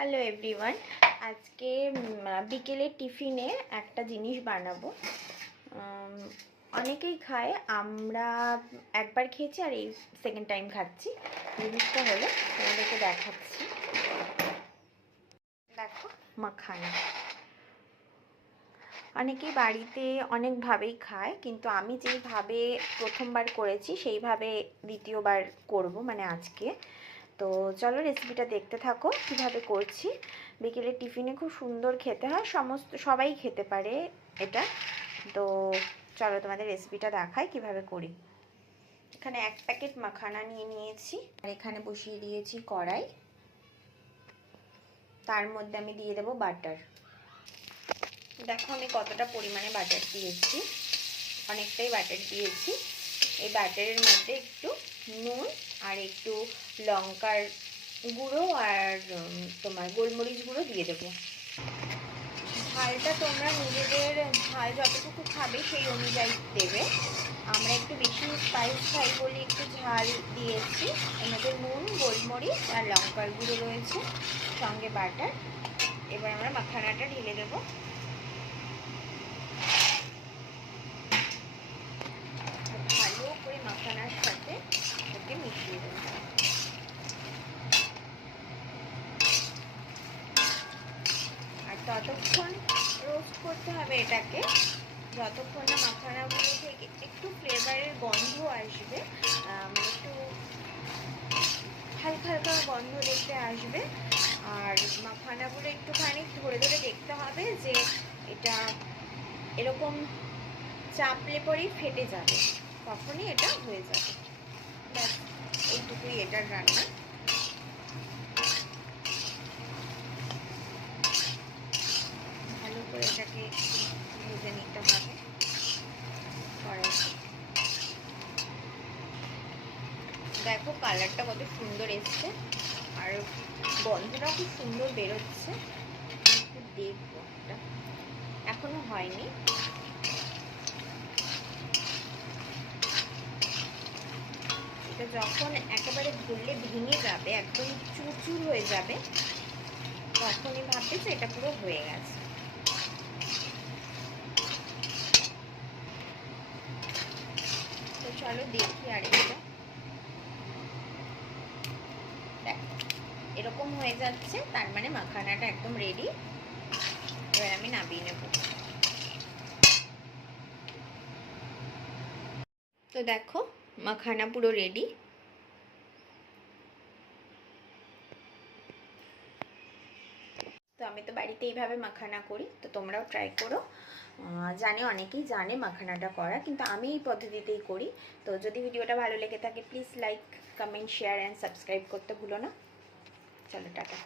Hello everyone, আজকে বিকেলের টিফিনে একটা জিনিস বানাবো। অনেকেই খায়, আমরা একবার খেয়েছি আর এই সেকেন্ড টাইম খাচ্ছি। জিনিসটা হলো তোমাদেরকে দেখাচ্ছি। দেখো, মাখানা। অনেকেই বাড়িতে অনেকভাবেই খায়, কিন্তু আমি যেইভাবে প্রথমবার করেছি সেইভাবে দ্বিতীয়বার করব, মানে আজকে। তো চলো রেসিপিটা দেখতে থাকো কিভাবে করছি। বিকেলের টিফিনে খুব সুন্দর খেতে হয়, সবাই খেতে পারে এটা। তো চলো তোমাদের রেসিপিটা দেখাই কিভাবে করি। এখানে 1 প্যাকেট মাখানা নিয়ে নিয়েছি, আর এখানে বসিয়ে দিয়েছি কড়াই। তার মধ্যে আমি দিয়ে দেবো বাটার। দেখো আমি কতটা পরিমাণে বাটার দিয়েছি, অনেকটাই বাটার দিয়েছি। এই বাটারের মধ্যে একটু নুন আর একটু লঙ্কার গুঁড়ো আর তোমার গোলমরিচ গুঁড়ো দিয়ে দেবো। ঝালটা তোমরা নিজেদের ঝাল যতটুকু খাবে সেই অনুযায়ী দেবে। আমরা একটু বেশি স্পাইস খাই বলে একটু ঝাল দিয়েছি। এর মধ্যে নুন, গোলমরিচ আর লঙ্কার গুঁড়ো রয়েছে, সঙ্গে বাটার। এবার আমরা মাখানাটা ঢেলে দেবো। ভালো করে মাখানার সাথে ওকে মিশিয়ে দেবো। আর ততক্ষণ রোস্ট করতে হবে এটাকে, যতক্ষণ না মাখানাগুলো থেকে একটু ফ্লেভারের গন্ধ আসবে, মানে একটু হালকা হালকা গন্ধ দেখতে আসবে। আর মাখানাগুলো একটুখানি ধরে ধরে দেখতে হবে যে এটা এরকম চাপলে পরেই ফেটে যাবে, তখনই এটা হয়ে যাবে। ব্যাস, এইটুকুই এটার রান্না। ভালো করে এটাকে ভেজে নিতে হবে। দেখো কালারটা কত সুন্দর এসছে, আর গন্ধটা খুব সুন্দর বেরোচ্ছে। একটু দেখবো, এটা এখনো হয়নি। এটা যখন একেবারে ধরলে ভেঙে যাবে, একদম চুরচুর হয়ে যাবে, তখনই ভাববে যে এটা পুরো হয়ে গেছে। তো চলো দেখি আরেকটা। দেখো এরকম হয়ে যাচ্ছে, তার মানে মাখানাটা একদম রেডি। এবার আমি নামিয়ে নেব। তো দেখো মাখানা পুরো রেডি। তো আমি তো বাড়িতে এইভাবে মাখানা করি, তো তোমরাও ট্রাই করো। জানি অনেকেই জানে মাখানাটা করা, কিন্তু আমি এই পদ্ধতিতেই করি। তো যদি ভিডিওটা ভালো লেগে থাকে please like, comment, share and subscribe করতে ভুলো না। চলো টাটা।